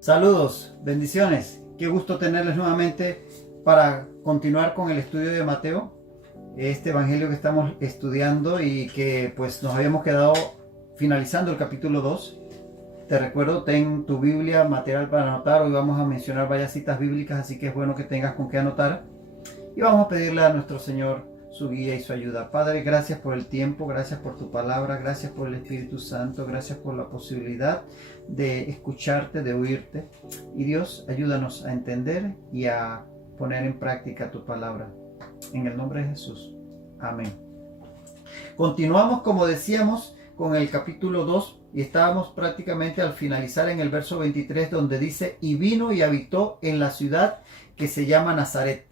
Saludos, bendiciones. Qué gusto tenerles nuevamente para continuar con el estudio de Mateo, este evangelio que estamos estudiando y que pues nos habíamos quedado finalizando el capítulo 2. Te recuerdo, ten tu Biblia, material para anotar. Hoy vamos a mencionar varias citas bíblicas, así que es bueno que tengas con qué anotar. Y vamos a pedirle a nuestro Señor su guía y su ayuda. Padre, gracias por el tiempo, gracias por tu palabra, gracias por el Espíritu Santo, gracias por la posibilidad de escucharte, de oírte. Y Dios, ayúdanos a entender y a poner en práctica tu palabra. En el nombre de Jesús. Amén. Continuamos, como decíamos, con el capítulo 2 y estábamos prácticamente al finalizar en el verso 23, donde dice: y vino y habitó en la ciudad que se llama Nazaret,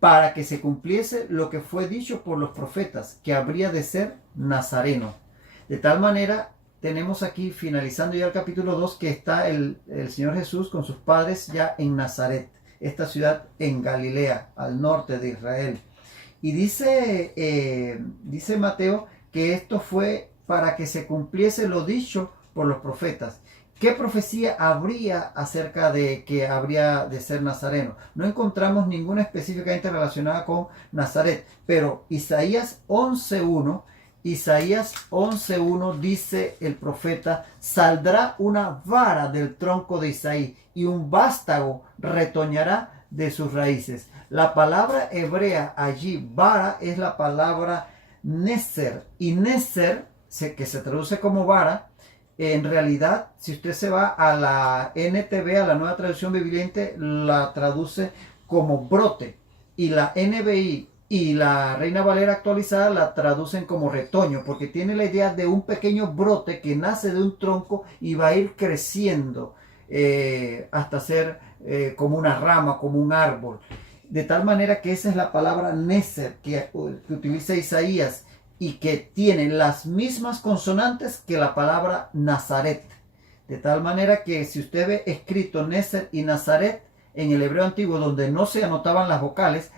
para que se cumpliese lo que fue dicho por los profetas, que habría de ser nazareno. De tal manera, tenemos aquí, finalizando ya el capítulo 2, que está el Señor Jesús con sus padres ya en Nazaret, esta ciudad en Galilea, al norte de Israel. Y dice Mateo que esto fue para que se cumpliese lo dicho por los profetas. ¿Qué profecía habría acerca de que habría de ser nazareno? No encontramos ninguna específicamente relacionada con Nazaret, pero Isaías 11:1 dice el profeta: saldrá una vara del tronco de Isaí y un vástago retoñará de sus raíces. La palabra hebrea allí, vara, es la palabra neser, y neser, que se traduce como vara, en realidad, si usted se va a la NTV, a la Nueva Traducción Viviente, la traduce como brote. Y la NBI y la Reina Valera actualizada la traducen como retoño, porque tiene la idea de un pequeño brote que nace de un tronco y va a ir creciendo hasta ser como una rama, como un árbol. De tal manera que esa es la palabra neser que utiliza Isaías, y que tiene las mismas consonantes que la palabra Nazaret. De tal manera que si usted ve escrito Neser y Nazaret en el hebreo antiguo, donde no se anotaban las vocales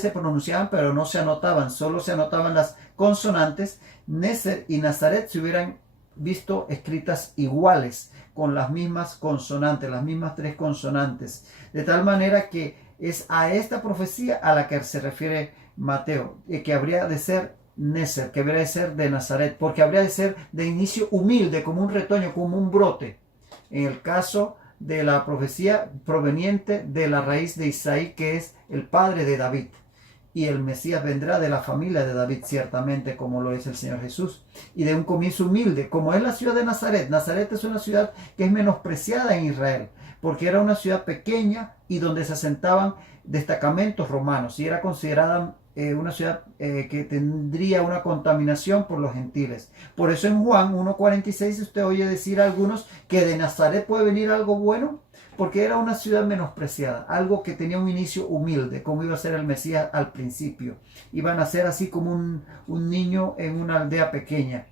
se pronunciaban pero no se anotaban, solo se anotaban las consonantes, Neser y Nazaret se hubieran visto escritas iguales, con las mismas consonantes, las mismas tres consonantes. De tal manera que es a esta profecía a la que se refiere Mateo, que habría de ser Neser, que habría de ser de Nazaret, porque habría de ser de inicio humilde, como un retoño, como un brote. En el caso de la profecía proveniente de la raíz de Isaí, que es el padre de David, y el Mesías vendrá de la familia de David, ciertamente, como lo es el Señor Jesús, y de un comienzo humilde, como es la ciudad de Nazaret. Nazaret es una ciudad que es menospreciada en Israel, porque era una ciudad pequeña y donde se asentaban destacamentos romanos, y era considerada una ciudad que tendría una contaminación por los gentiles. Por eso en Juan 1:46 usted oye decir a algunos que de Nazaret puede venir algo bueno, porque era una ciudad menospreciada, algo que tenía un inicio humilde, como iba a ser el Mesías al principio. Iban a ser así como un niño en una aldea pequeña,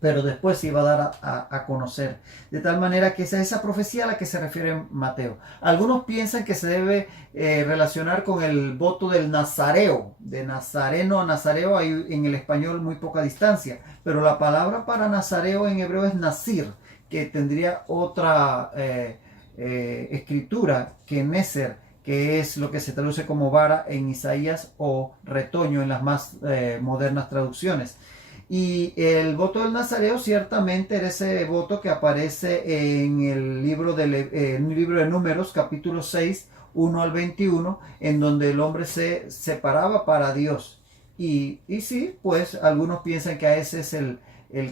pero después se iba a dar a conocer. De tal manera que es esa profecía a la que se refiere Mateo. Algunos piensan que se debe relacionar con el voto del nazareo. De nazareno a nazareo hay en el español muy poca distancia, pero la palabra para nazareo en hebreo es nazir, que tendría otra escritura que neser, que es lo que se traduce como vara en Isaías, o retoño en las más modernas traducciones. Y el voto del nazareo ciertamente era ese voto que aparece en el libro de Números, capítulo 6, 1 al 21, en donde el hombre se separaba para Dios. Y sí, pues algunos piensan que a ese es el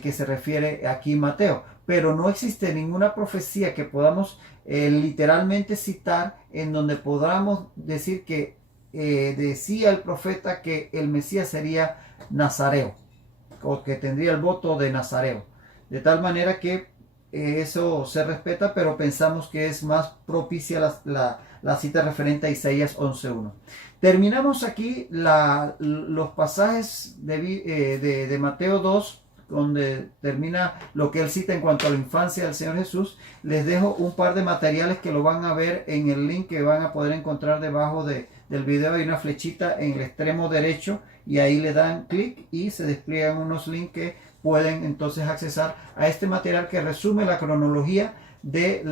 que se refiere aquí Mateo, pero no existe ninguna profecía que podamos literalmente citar en donde podamos decir que decía el profeta que el Mesías sería nazareo, o que tendría el voto de nazareo. De tal manera que eso se respeta, pero pensamos que es más propicia la cita referente a Isaías 11.1. Terminamos aquí los pasajes de Mateo 2, donde termina lo que él cita en cuanto a la infancia del Señor Jesús. Les dejo un par de materiales que lo van a ver en el link que van a poder encontrar debajo de del video hay una flechita en el extremo derecho y ahí le dan clic y se despliegan unos links que pueden entonces accesar a este material que resume la cronología de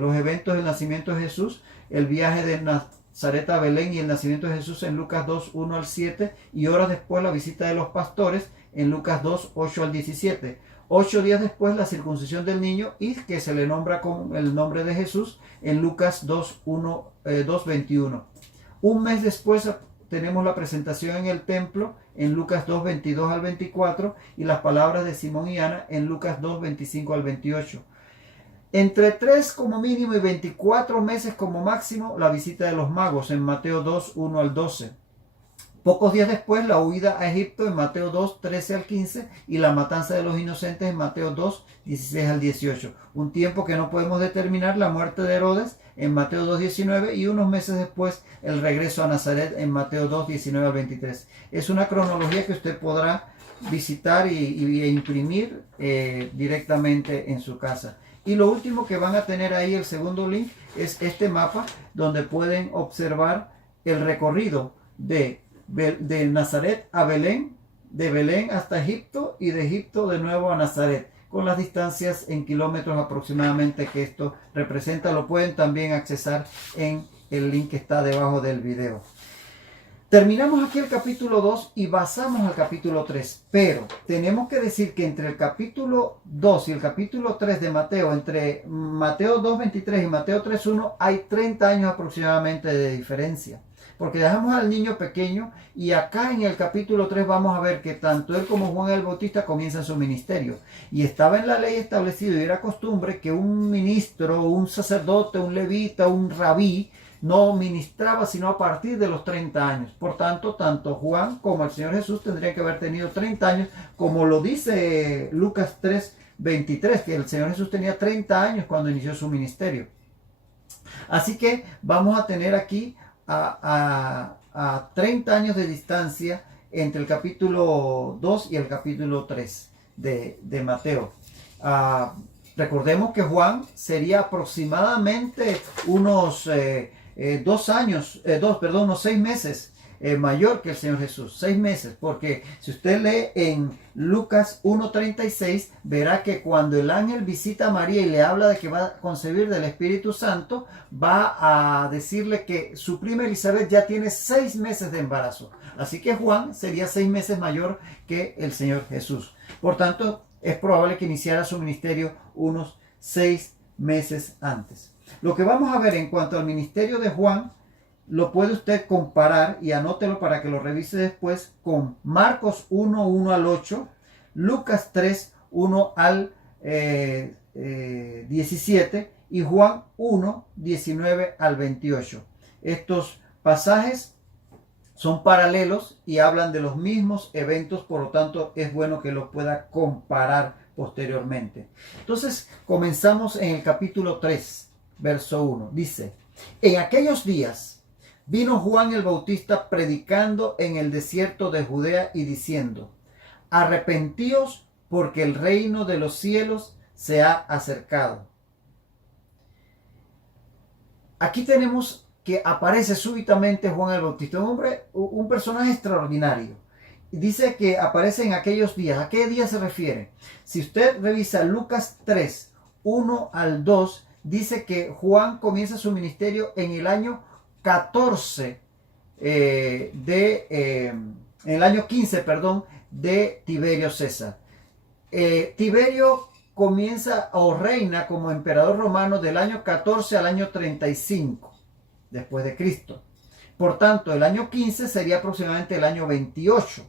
los eventos del nacimiento de Jesús, el viaje de Nazaret a Belén y el nacimiento de Jesús en Lucas 2, 1 al 7, y horas después la visita de los pastores en Lucas 2, 8 al 17. 8 días después la circuncisión del niño y que se le nombra con el nombre de Jesús en Lucas 2, 21. Un mes después tenemos la presentación en el templo en Lucas 2, 22 al 24 y las palabras de Simón y Ana en Lucas 2, 25 al 28. Entre 3 como mínimo y 24 meses como máximo la visita de los magos en Mateo 2, 1 al 12. Pocos días después la huida a Egipto en Mateo 2, 13 al 15 y la matanza de los inocentes en Mateo 2, 16 al 18. Un tiempo que no podemos determinar, la muerte de Herodes en Mateo 2, 19 y unos meses después el regreso a Nazaret en Mateo 2, 19 al 23. Es una cronología que usted podrá visitar e imprimir directamente en su casa. Y lo último que van a tener ahí, el segundo link, es este mapa donde pueden observar el recorrido de Nazaret a Belén, de Belén hasta Egipto y de Egipto de nuevo a Nazaret, con las distancias en kilómetros aproximadamente que esto representa. Lo pueden también accesar en el link que está debajo del video. Terminamos aquí el capítulo 2 y pasamos al capítulo 3, pero tenemos que decir que entre el capítulo 2 y el capítulo 3 de Mateo, entre Mateo 2.23 y Mateo 3.1, hay 30 años aproximadamente de diferencia. Porque dejamos al niño pequeño y acá en el capítulo 3 vamos a ver que tanto él como Juan el Bautista comienzan su ministerio. Y estaba en la ley establecido y era costumbre que un ministro, un sacerdote, un levita, un rabí, no ministraba sino a partir de los 30 años. Por tanto, tanto Juan como el Señor Jesús tendrían que haber tenido 30 años, como lo dice Lucas 3:23, que el Señor Jesús tenía 30 años cuando inició su ministerio. Así que vamos a tener aquí a 30 años de distancia entre el capítulo 2 y el capítulo 3 de Mateo. Recordemos que Juan sería aproximadamente unos 6 meses mayor que el Señor Jesús. 6 meses, porque si usted lee en Lucas 1:36, verá que cuando el ángel visita a María y le habla de que va a concebir del Espíritu Santo, va a decirle que su prima Elizabeth ya tiene 6 meses de embarazo. Así que Juan sería 6 meses mayor que el Señor Jesús. Por tanto, es probable que iniciara su ministerio unos 6 meses antes. Lo que vamos a ver en cuanto al ministerio de Juan, lo puede usted comparar y anótelo para que lo revise después con Marcos 1, 1 al 8, Lucas 3, 1 al 17 y Juan 1, 19 al 28. Estos pasajes son paralelos y hablan de los mismos eventos, por lo tanto es bueno que los pueda comparar posteriormente. Entonces comenzamos en el capítulo 3, verso 1. Dice: en aquellos días vino Juan el Bautista predicando en el desierto de Judea y diciendo: arrepentíos porque el reino de los cielos se ha acercado. Aquí tenemos que aparece súbitamente Juan el Bautista, un personaje extraordinario. Dice que aparece en aquellos días. ¿A qué día se refiere? Si usted revisa Lucas 3, 1 al 2, dice que Juan comienza su ministerio en el año 14 en el año 15, de Tiberio César. Tiberio comienza o reina como emperador romano del año 14 al año 35 después de Cristo. Por tanto, el año 15 sería aproximadamente el año 28.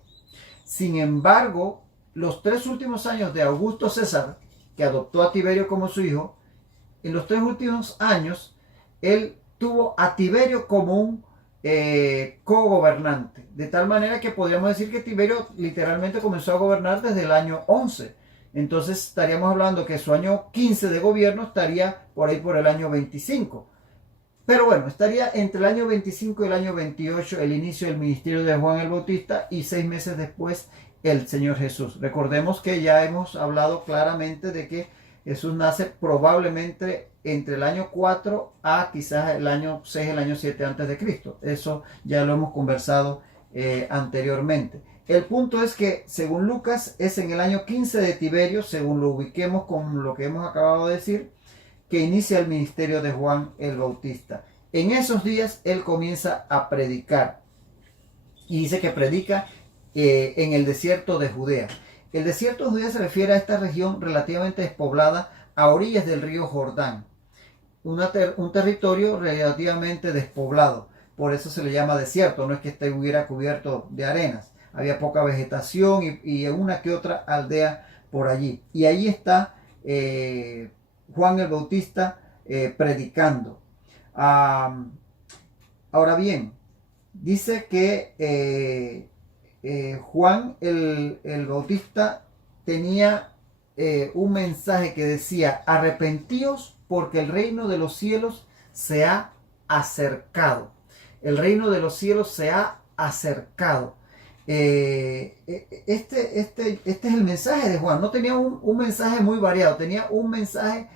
Sin embargo, los 3 últimos años de Augusto César, que adoptó a Tiberio como su hijo, en los 3 últimos años, él tuvo a Tiberio como un cogobernante, de tal manera que podríamos decir que Tiberio literalmente comenzó a gobernar desde el año 11. Entonces estaríamos hablando que su año 15 de gobierno estaría por ahí por el año 25. Pero bueno, estaría entre el año 25 y el año 28 el inicio del ministerio de Juan el Bautista y 6 meses después el Señor Jesús. Recordemos que ya hemos hablado claramente de que Jesús nace probablemente entre el año 4 a quizás el año 6, el año 7 antes de Cristo. Eso ya lo hemos conversado anteriormente. El punto es que según Lucas es en el año 15 de Tiberio, según lo ubiquemos con lo que hemos acabado de decir, que inicia el ministerio de Juan el Bautista. En esos días él comienza a predicar y dice que predica en el desierto de Judea. El desierto de Judea se refiere a esta región relativamente despoblada a orillas del río Jordán, un territorio relativamente despoblado. Por eso se le llama desierto, no es que estuviera cubierto de arenas. Había poca vegetación y una que otra aldea por allí. Y allí está Juan el Bautista predicando. Ahora bien, dice que Juan el Bautista tenía un mensaje que decía: arrepentíos porque el reino de los cielos se ha acercado. El reino de los cielos se ha acercado. Este es el mensaje de Juan. No tenía un mensaje muy variado, tenía un mensaje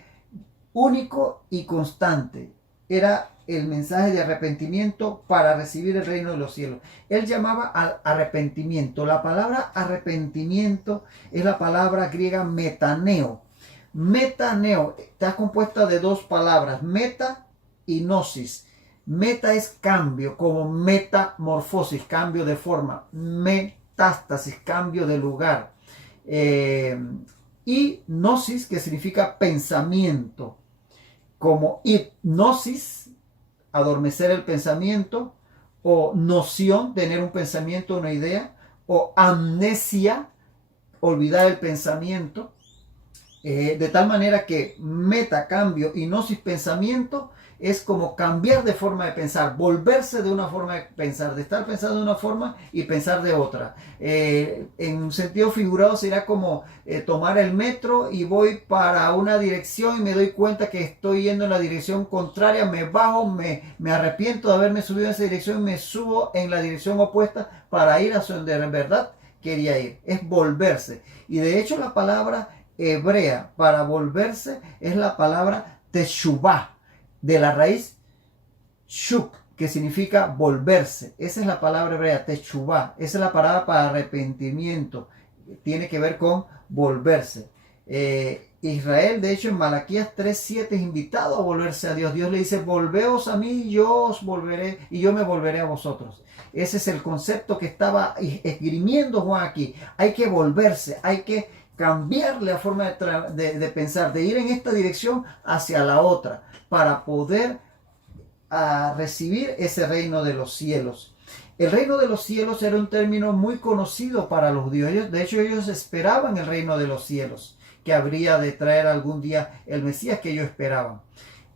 único y constante. Era el mensaje de arrepentimiento para recibir el reino de los cielos. Él llamaba al arrepentimiento. La palabra arrepentimiento es la palabra griega metaneo. Metaneo está compuesta de dos palabras, meta y gnosis. Meta es cambio, como metamorfosis, cambio de forma. Metástasis, cambio de lugar. Y gnosis, que significa pensamiento, como hipnosis, adormecer el pensamiento, o noción, tener un pensamiento, una idea, o amnesia, olvidar el pensamiento, de tal manera que meta, cambio, y gnosis, pensamiento, es como cambiar de forma de pensar, volverse de una forma de pensar, de estar pensando de una forma y pensar de otra. En un sentido figurado será como tomar el metro y voy para una dirección y me doy cuenta que estoy yendo en la dirección contraria, me bajo, me arrepiento de haberme subido en esa dirección y me subo en la dirección opuesta para ir a donde en verdad quería ir. Es volverse. Y de hecho la palabra hebrea para volverse es la palabra teshuvah, de la raíz shuk, que significa volverse. Esa es la palabra hebrea, teshuvah. Esa es la palabra para arrepentimiento. Tiene que ver con volverse. Israel, de hecho, en Malaquías 3:7 es invitado a volverse a Dios. Dios le dice: volveos a mí y yo os volveré y yo me volveré a vosotros. Ese es el concepto que estaba esgrimiendo Juan aquí. Hay que volverse, hay que cambiar la forma de pensar, de ir en esta dirección hacia la otra, para poder recibir ese reino de los cielos. El reino de los cielos era un término muy conocido para los judíos. De hecho, ellos esperaban el reino de los cielos, que habría de traer algún día el Mesías que ellos esperaban.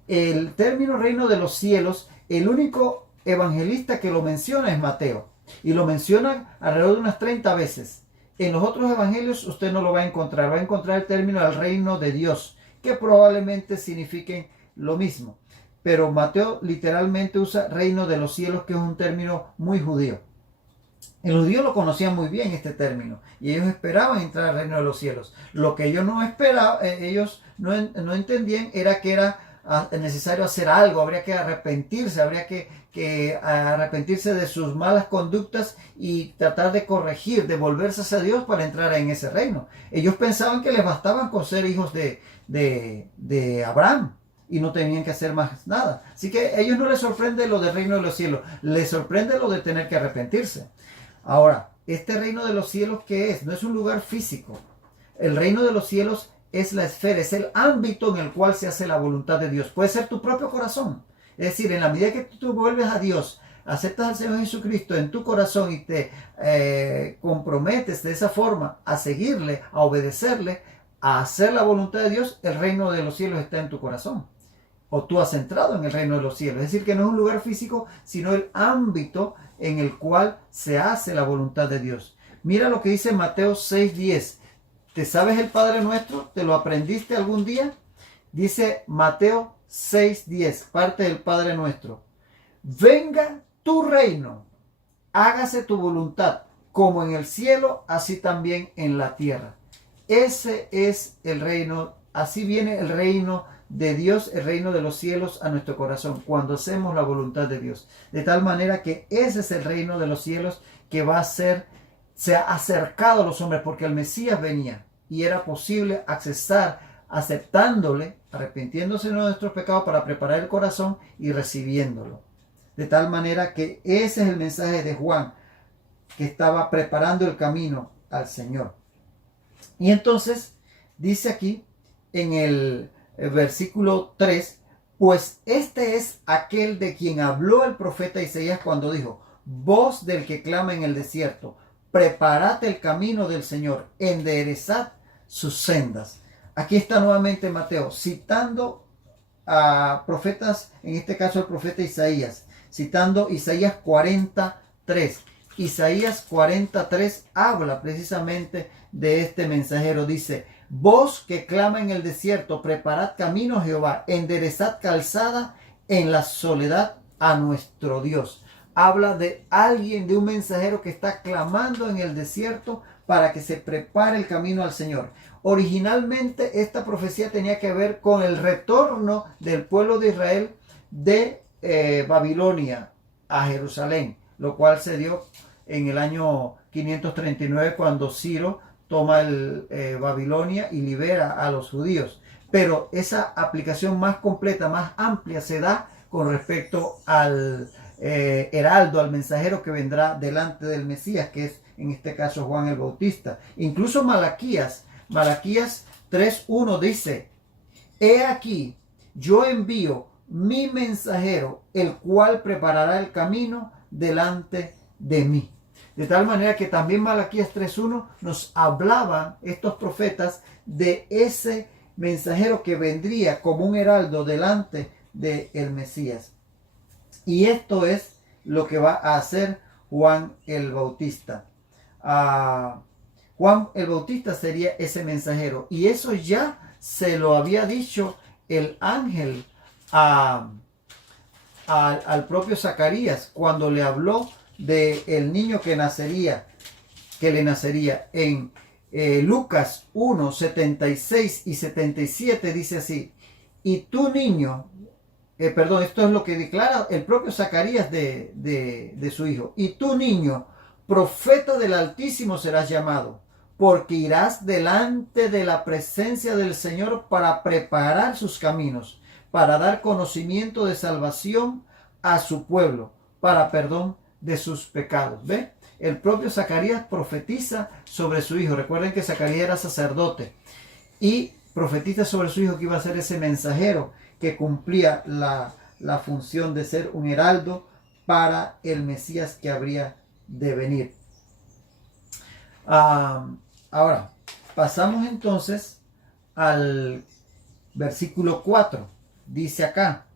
El término reino de los cielos, el único evangelista que lo menciona es Mateo, y lo menciona alrededor de unas 30 veces. En los otros evangelios usted no lo va a encontrar. Va a encontrar el término del reino de Dios, que probablemente signifiquen lo mismo. Pero Mateo literalmente usa reino de los cielos, que es un término muy judío. Los judíos lo conocían muy bien este término y ellos esperaban entrar al reino de los cielos. Lo que ellos no esperaban, ellos no entendían era que era necesario hacer algo, habría que arrepentirse, habría que arrepentirse de sus malas conductas y tratar de corregir, de volverse hacia Dios para entrar en ese reino. Ellos pensaban que les bastaban con ser hijos de Abraham y no tenían que hacer más nada. Así que a ellos no les sorprende lo del reino de los cielos, les sorprende lo de tener que arrepentirse. Ahora, este reino de los cielos, ¿qué es? No es un lugar físico. El reino de los cielos es la esfera, es el ámbito en el cual se hace la voluntad de Dios. Puede ser tu propio corazón. Es decir, en la medida que tú vuelves a Dios, aceptas al Señor Jesucristo en tu corazón y te comprometes de esa forma a seguirle, a obedecerle, a hacer la voluntad de Dios, el reino de los cielos está en tu corazón. O tú has entrado en el reino de los cielos. Es decir, que no es un lugar físico, sino el ámbito en el cual se hace la voluntad de Dios. Mira lo que dice Mateo 6:10. ¿Te sabes el Padre Nuestro? ¿Te lo aprendiste algún día? Dice Mateo 6:10, parte del Padre Nuestro. Venga tu reino, hágase tu voluntad, como en el cielo, así también en la tierra. Ese es el reino Así viene el reino de Dios, el reino de los cielos a nuestro corazón, cuando hacemos la voluntad de Dios. De tal manera que ese es el reino de los cielos que va a ser, se ha acercado a los hombres, porque el Mesías venía y era posible accesar aceptándole, arrepintiéndose de nuestros pecados para preparar el corazón y recibiéndolo. De tal manera que ese es el mensaje de Juan, que estaba preparando el camino al Señor. Y entonces dice aquí en el versículo 3, pues este es aquel de quien habló el profeta Isaías cuando dijo, voz del que clama en el desierto, preparad el camino del Señor, enderezad sus sendas. Aquí está nuevamente Mateo citando a profetas, en este caso el profeta Isaías, citando Isaías 43. Isaías 43 habla precisamente de este mensajero. Dice, voz que clama en el desierto, preparad camino a Jehová, enderezad calzada en la soledad a nuestro Dios. Habla de alguien, de un mensajero que está clamando en el desierto para que se prepare el camino al Señor. Originalmente esta profecía tenía que ver con el retorno del pueblo de Israel de Babilonia a Jerusalén, lo cual se dio en el año 539 cuando Ciro toma Babilonia y libera a los judíos. Pero esa aplicación más completa, más amplia se da con respecto al heraldo, al mensajero que vendrá delante del Mesías, que es en este caso Juan el Bautista. Incluso Malaquías 3:1 dice, he aquí, yo envío mi mensajero, el cual preparará el camino delante de mí. De tal manera que también Malaquías 3:1 nos hablaban estos profetas de ese mensajero que vendría como un heraldo delante del Mesías. Y esto es lo que va a hacer Juan el Bautista. Juan el Bautista sería ese mensajero. Y eso ya se lo había dicho el ángel al propio Zacarías cuando le habló del niño que le nacería en Lucas 1, 76 y 77 dice así, y tu niño, esto es lo que declara el propio Zacarías de su hijo, y tu niño, profeta del Altísimo serás llamado, porque irás delante de la presencia del Señor para preparar sus caminos, para dar conocimiento de salvación a su pueblo, para perdón de sus pecados. ¿Ve? El propio Zacarías profetiza sobre su hijo. Recuerden que Zacarías era sacerdote y profetiza sobre su hijo que iba a ser ese mensajero que cumplía la función de ser un heraldo para el Mesías que habría de venir. Ahora, pasamos entonces al versículo 4. Dice acá,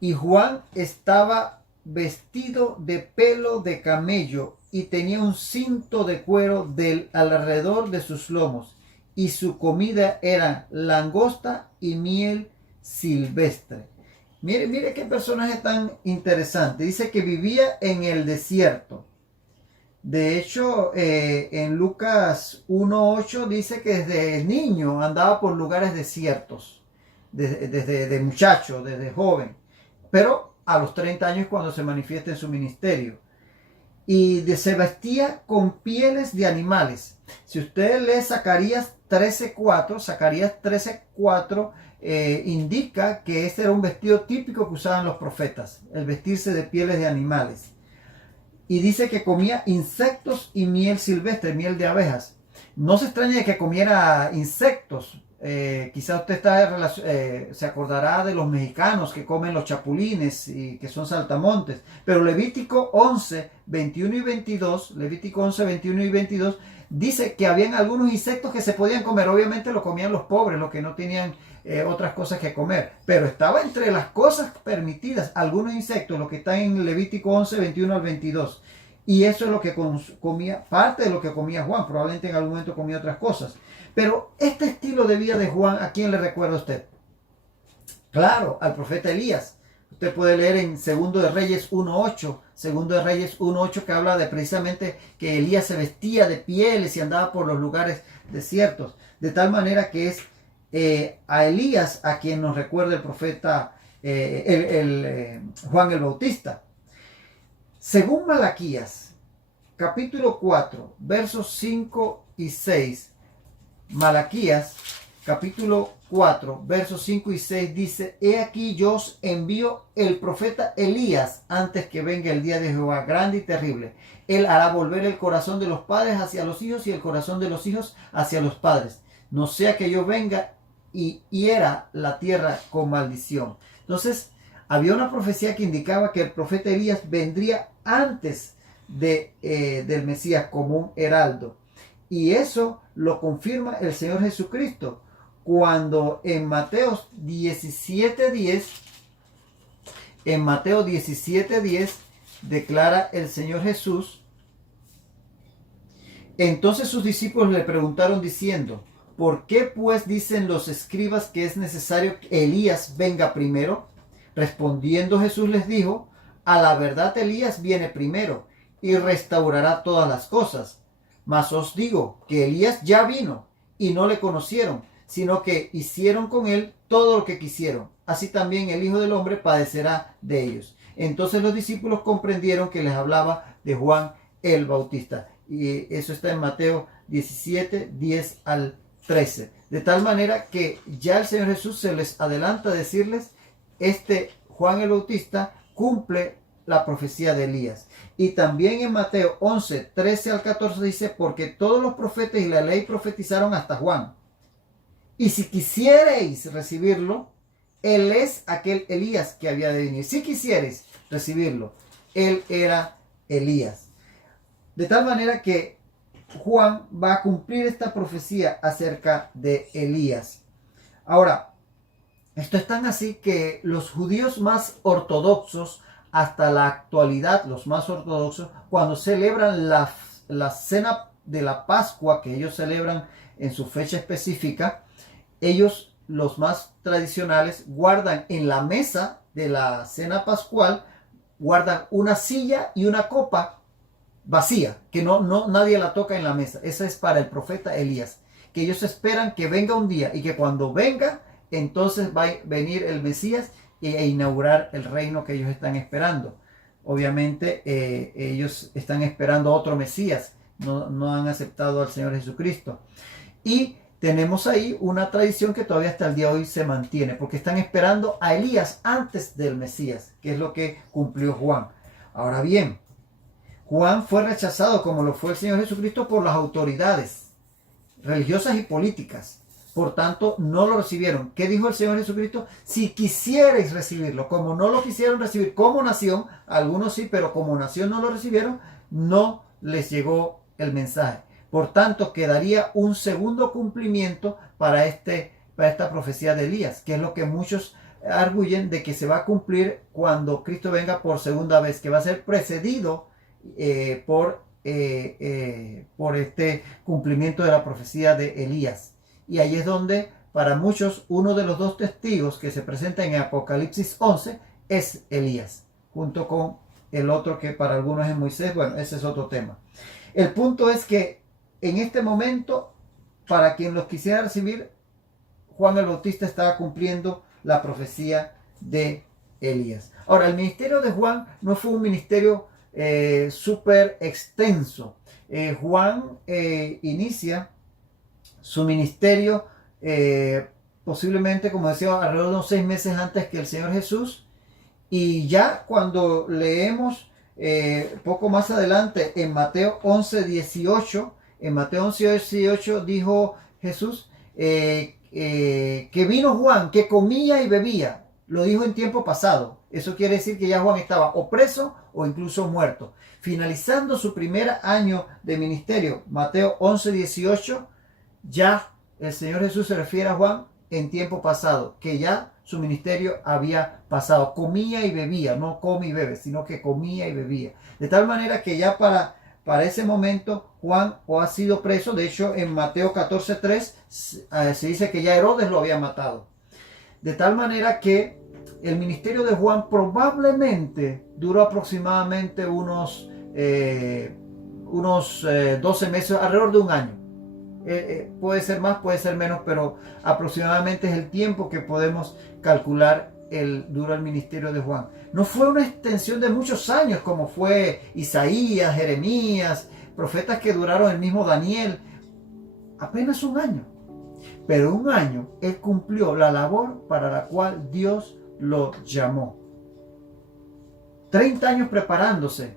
y Juan estaba vestido de pelo de camello y tenía un cinto de cuero alrededor de sus lomos, y su comida era langosta y miel silvestre. Mire qué personaje tan interesante. Dice que vivía en el desierto. De hecho, en Lucas 1:8 dice que desde niño andaba por lugares desiertos, desde muchacho, desde joven, pero a los 30 años cuando se manifiesta en su ministerio. Y se vestía con pieles de animales. Si usted lee Zacarías 13:4, indica que este era un vestido típico que usaban los profetas, el vestirse de pieles de animales. Y dice que comía insectos y miel silvestre, miel de abejas. No se extraña de que comiera insectos. Quizá usted se acordará de los mexicanos que comen los chapulines y que son saltamontes. Pero Levítico 11, 21 y 22, dice que habían algunos insectos que se podían comer. Obviamente lo comían los pobres, los que no tenían otras cosas que comer. Pero estaba entre las cosas permitidas algunos insectos, lo que está en Levítico 11, 21 al 22. Y eso es lo que comía, parte de lo que comía Juan. Probablemente en algún momento comía otras cosas. Pero este estilo de vida de Juan, ¿a quién le recuerda a usted? Claro, al profeta Elías. Usted puede leer en 2 de Reyes 1:8, que habla de precisamente que Elías se vestía de pieles y andaba por los lugares desiertos. De tal manera que es a Elías, a quien nos recuerda el profeta Juan el Bautista. Según Malaquías, capítulo 4, versos 5 y 6, Malaquías, capítulo 4, versos 5 y 6 dice: He aquí yo os envío el profeta Elías antes que venga el día de Jehová grande y terrible. Él hará volver el corazón de los padres hacia los hijos y el corazón de los hijos hacia los padres. No sea que yo venga y hiera la tierra con maldición. Entonces, había una profecía que indicaba que el profeta Elías vendría antes del Mesías como un heraldo. Y eso lo confirma el Señor Jesucristo cuando en Mateo 17:10 declara el Señor Jesús: entonces sus discípulos le preguntaron diciendo: ¿por qué pues dicen los escribas que es necesario que Elías venga primero? Respondiendo Jesús les dijo: a la verdad Elías viene primero y restaurará todas las cosas. Mas os digo que Elías ya vino y no le conocieron, sino que hicieron con él todo lo que quisieron. Así también el Hijo del Hombre padecerá de ellos. Entonces los discípulos comprendieron que les hablaba de Juan el Bautista. Y eso está en Mateo 17, 10 al 13. De tal manera que ya el Señor Jesús se les adelanta a decirles: Juan el Bautista cumple la profecía de Elías. Y también en Mateo 11, 13 al 14 dice: porque todos los profetas y la ley profetizaron hasta Juan. Y si quisierais recibirlo, él es aquel Elías que había de venir. Si quisierais recibirlo, él era Elías. De tal manera que Juan va a cumplir esta profecía acerca de Elías. Ahora, esto es tan así que los judíos más ortodoxos, hasta la actualidad, los más ortodoxos, cuando celebran la cena de la Pascua, que ellos celebran en su fecha específica, ellos, los más tradicionales, guardan en la mesa de la cena pascual, guardan una silla y una copa vacía, que nadie la toca en la mesa. Esa es para el profeta Elías, que ellos esperan que venga un día y que cuando venga, entonces va a venir el Mesías e inaugurar el reino que ellos están esperando. Obviamente ellos están esperando a otro Mesías, no han aceptado al Señor Jesucristo. Y tenemos ahí una tradición que todavía hasta el día de hoy se mantiene, porque están esperando a Elías antes del Mesías, que es lo que cumplió Juan. Ahora bien, Juan fue rechazado, como lo fue el Señor Jesucristo, por las autoridades religiosas y políticas. Por tanto, no lo recibieron. ¿Qué dijo el Señor Jesucristo? Si quisierais recibirlo, como no lo quisieron recibir como nación, algunos sí, pero como nación no lo recibieron, no les llegó el mensaje. Por tanto, quedaría un segundo cumplimiento para esta profecía de Elías, que es lo que muchos arguyen de que se va a cumplir cuando Cristo venga por segunda vez, que va a ser precedido por este cumplimiento de la profecía de Elías. Y ahí es donde para muchos uno de los dos testigos que se presenta en Apocalipsis 11 es Elías, junto con el otro que para algunos es Moisés. Bueno, ese es otro tema. El punto es que en este momento, para quien los quisiera recibir, Juan el Bautista estaba cumpliendo la profecía de Elías. Ahora, el ministerio de Juan no fue un ministerio súper extenso. Juan inicia su ministerio posiblemente, como decía, alrededor de unos 6 meses antes que el Señor Jesús. Y ya cuando leemos poco más adelante en Mateo 11:18, dijo Jesús que vino Juan, que comía y bebía. Lo dijo en tiempo pasado. Eso quiere decir que ya Juan estaba o preso o incluso muerto. Finalizando su primer año de ministerio, Mateo 11:18, ya el Señor Jesús se refiere a Juan en tiempo pasado, que ya su ministerio había pasado. Comía y bebía, no come y bebe, sino que comía y bebía. De tal manera que ya para ese momento Juan o ha sido preso. De hecho, en Mateo 14:3 se dice que ya Herodes lo había matado. De tal manera que el ministerio de Juan probablemente duró aproximadamente unos 12 meses, alrededor de un año. Puede ser más, puede ser menos, pero aproximadamente es el tiempo que podemos calcular duró el ministerio de Juan. No fue una extensión de muchos años como fue Isaías, Jeremías, profetas que duraron, el mismo Daniel, apenas un año. Pero un año él cumplió la labor para la cual Dios lo llamó. 30 años preparándose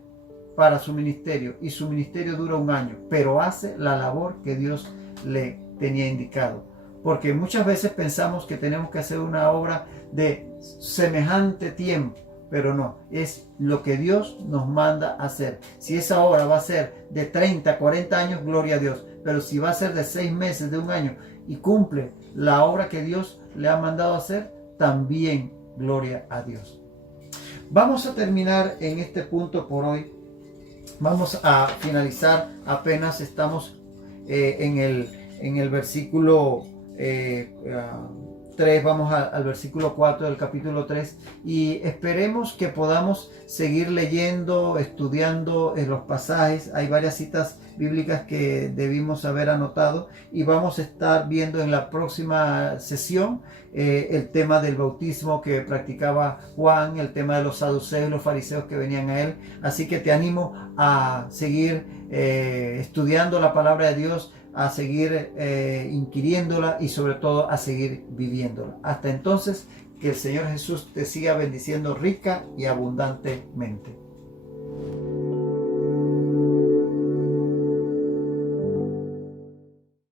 para su ministerio, y su ministerio dura un año, pero hace la labor que Dios le tenía indicado. Porque muchas veces pensamos que tenemos que hacer una obra de semejante tiempo, pero no, es lo que Dios nos manda hacer. Si esa obra va a ser de 30, 40 años, gloria a Dios, pero si va a ser de 6 meses, de un año, y cumple la obra que Dios le ha mandado hacer, también gloria a Dios. Vamos a terminar en este punto por hoy. Vamos a finalizar, apenas estamos en el versículo 3, vamos al versículo 4 del capítulo 3, y esperemos que podamos seguir leyendo, estudiando los pasajes. Hay varias citas bíblicas que debimos haber anotado, y vamos a estar viendo en la próxima sesión el tema del bautismo que practicaba Juan, el tema de los saduceos y los fariseos que venían a él. Así que te animo a seguir estudiando la palabra de Dios, a seguir inquiriéndola y sobre todo a seguir viviéndola. Hasta entonces, que el Señor Jesús te siga bendiciendo rica y abundantemente.